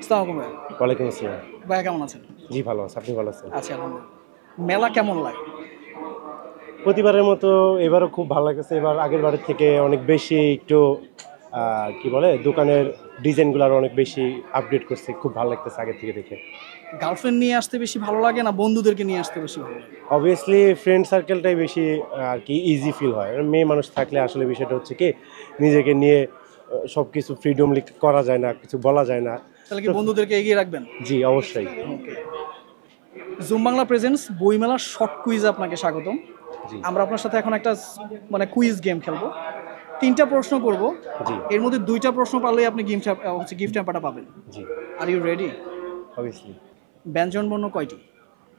আসসালামু আলাইকুম ভাই। ওয়ালাইকুম আসসালাম। ভাইয়া কেমন আছেন? জি ভালো আছি। আপনি ভালো আছেন? আছি আলহামদুলিল্লাহ। মেলা কেমন লাগে? প্রতিবারের মতো এবারও খুব ভালো লাগতেছে। এবার আগের বারের থেকে অনেক বেশি একটু কি বলে দোকানের ডিজাইনগুলো আরো অনেক বেশি আপডেট করছে। খুব ভালো লাগতেছে আগের থেকে দেখে। গার্লফ্রেন্ড নিয়ে আসতে বেশি ভালো লাগে না বন্ধুদেরকে নিয়ে আসতে বেশি ভালো লাগে? অবভিয়াসলি ফ্রেন্ড সার্কেলটাই বেশি আর কি ইজি ফিল হয়। মেয়ে মানুষ থাকলে আসলে বিষয়টা হচ্ছে কি নিজেকে নিয়ে সবকিছু ফ্রিডমলি করা যায় না, কিছু বলা যায় না। তাহলে কি তো বন্ধুদেরকে এগিয়ে রাখবেন? জি অবশ্যই। ওকে। জুম বাংলা প্রেজেন্টস বইমেলার শর্ট কুইজে আপনাকে স্বাগতম। জি, আমরা আপনার সাথে এখন একটা মানে কুইজ গেম খেলবো। ৩টা প্রশ্ন করব। জি, এর মধ্যে ২টা প্রশ্ন পারলেই আপনি গিফট হ্যাম্পারটা পাবেন। জি, আর ইউ রেডি? অবভিয়াসলি। ব্যঞ্জনবর্ণ কয়টি?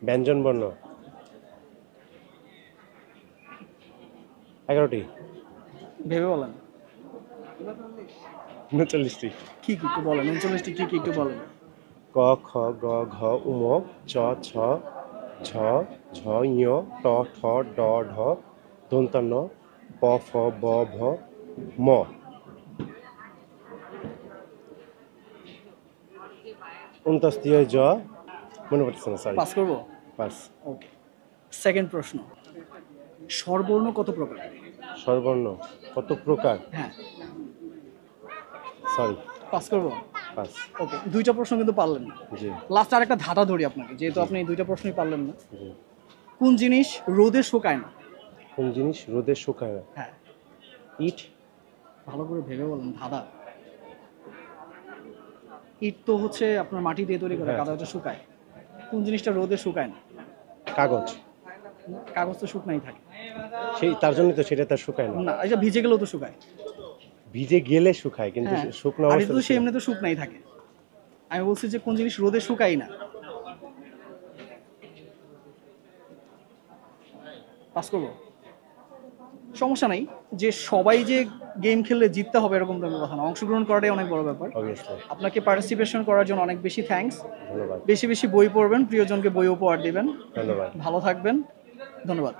ব্যঞ্জনবর্ণ ১১টি, ভেবে বলেন। ৩৯টি। কি কি একটু বলেন? ৩৯টি কি কি একটু বলেন। ক, খ, গ, ঘ, ঙ, চ, ছ, ঝ, ঝ, ঞ, ট, ঠ, ড, ঢ, দন্ত্য ন, প, ফ, ব, ভ, ম। ২৯ দিয়ে জ মনে পড়তেছে না, সরি। পাস করব? পাস। ওকে। সেকেন্ড প্রশ্ন। স্বরবর্ণ কত প্রকার? স্বরবর্ণ কত প্রকার? হ্যাঁ, সরি, পাস করব? পাস। ওকে। ২টা প্রশ্ন কিন্তু পারলেন না। জি, লাস্ট আরেকটা ধাঁধা ধরি আপনাকে। যেহেতু জি। আপনি ২টা প্রশ্নই পারলেন না। জি। কোন জিনিস রোদে শুকায় না? কোন জিনিস রোদে শুকায় না? হ্যাঁ, ইট। ভালো করে ভেবে বলেন ধাঁধা। ইট তো হচ্ছে আপনার মাটি দিয়ে তৈরি করে, হ্যাঁ। কাদাটা শুকায়। কোন জিনিসটা রোদে শুকায় না? কাগজ। কাগজ তো শুকনাই থাকে। সেই তার জন্যই তো সেটা তার শুকায় না। না, এটা ভিজে গেলেও তো শুকায়। ভিজে গেলে শুকায় কিন্তু হ্যাঁ, শুকনো আর এটা তো অবস্থায় সে এমনি তো শুকনাই থাকে। আমি বলছি যে কোন জিনিস রোদে শুকায় না। পাস করব? সমস্যা নাই। যে সবাই যে গেম খেললে জিততে হবে এরকম তো কোনো কথা না। অংশগ্রহণ করাটাই অনেক বড় ব্যাপার। অবভিয়াসলি। আপনাকে পার্টিসিপেশন করার জন্য অনেক বেশি থ্যাঙ্কস। ধন্যবাদ, বেশি বেশি বই পড়বেন, প্রিয়জনকে বই উপহার দিবেন। ধন্যবাদ। ভালো থাকবেন। ধন্যবাদ।